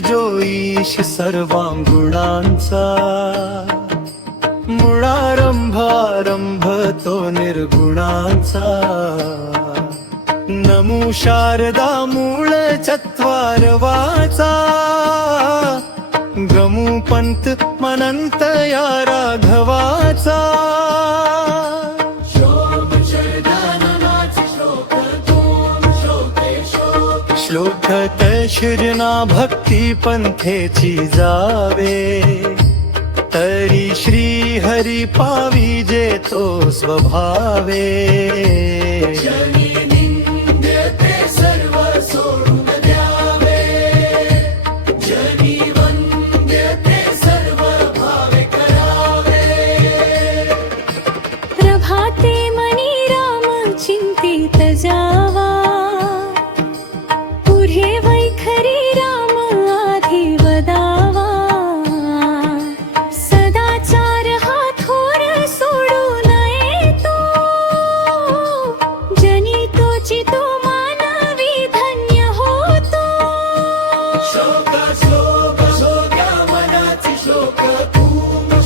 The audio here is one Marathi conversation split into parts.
जो ईश सर्वांगुणांचा, मुळारंभ तो निर्गुणांचा, नमो शारदा मूळ चत्वारवाचा, गमू पंत मनंत या राघवाचा. श्लोक तैशिर्ना भक्ती पंथेची जावे, तरी श्री हरी पावी जे तो स्वभावे. सर्व सोडून द्यावे, जनी वंद्यते सर्व भावे करावे. प्रभाते मनी राम चिंतित जावा, पुढे वैखरी राम आधी वदावा. सदाचार हा थोर सोडू नये तो, जनी तोची तो मानवी धन्य होतो. शोक शोक शोक्या मनाची शोक तू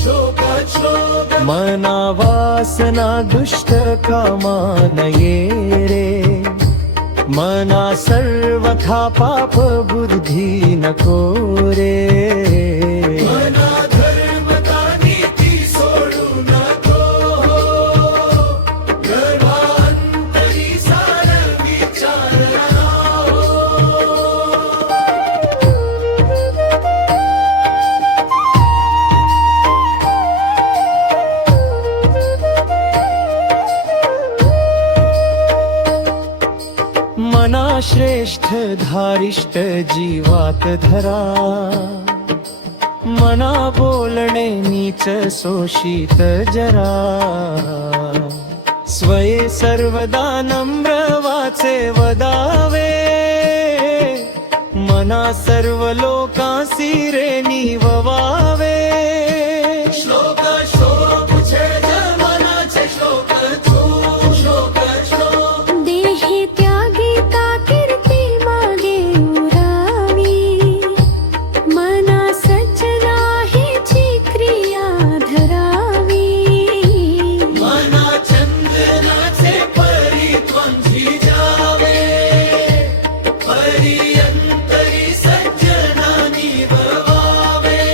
शोक शोक. मना वासना दुष्ट कामा नये रे, मना सर्वथा पाप बुद्धी नको रे. मना धर्म का नीती सोडू नको, गर्भांतरी सार विचार राहो. मना श्रेष्ठ धारिष्ट जीवात धरा, मना बोलणे नीच शोषित जरा. स्वये सर्वदा नम्र वाचे वदावे, मना सर्व लोकांसी रे निववावे. श्लोक शोक छेद मनाचे श्लोक तू श्लोक श्लोक. देही त्यागिता कीर्ती मागे उरावी, मना सज्जना हीची क्रिया धरावी. मना चंदनाचे परित्वंसी जावे, परियंतरी सज्जना निभवावे.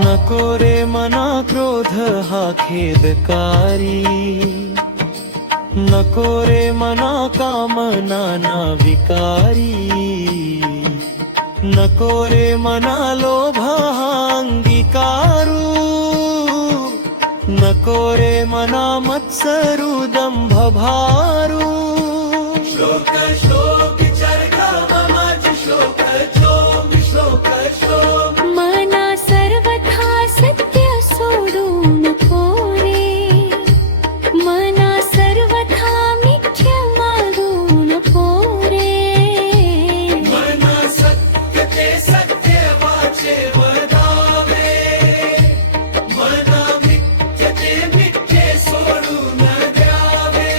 नको रे मना क्रोध हा खेदकारी, नको रे मना कामना ना विकारी. नको रे मना लोभ हा अंगीकारू, नको रे मना मत्सरू दंभ भारू. श्लोक श्लोक चरखा ममाच श्लोक चोम श्लोक श्लोक. मना सर्वथा सत्य सोडू नको रे, मना सर्वथा मिथ्य मानू नको रे. मना सत्य ते सत्य वाचे वदावे, मना मिथ्य ते मिथ्ये सोडून द्यावे.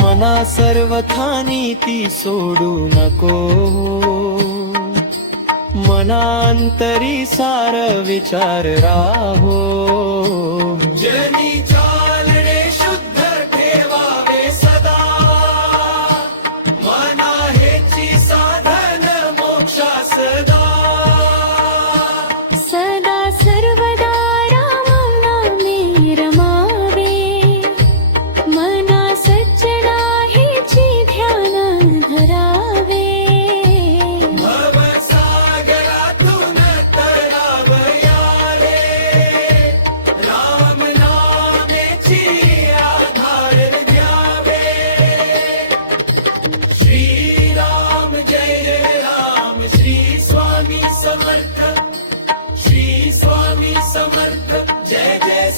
मना सर्वथा नीती सोडू नको, मनांतरी सार विचार राहो. जनी चालणे शुद्ध ठेवावे सदा, मना हेची साधन मोक्षा सदा. सदा सर्वदा राम नामे रमावे, मना सज्जना हीची ध्यान धरावे. भवसागरातून तरावया रे, समर्थ जय जय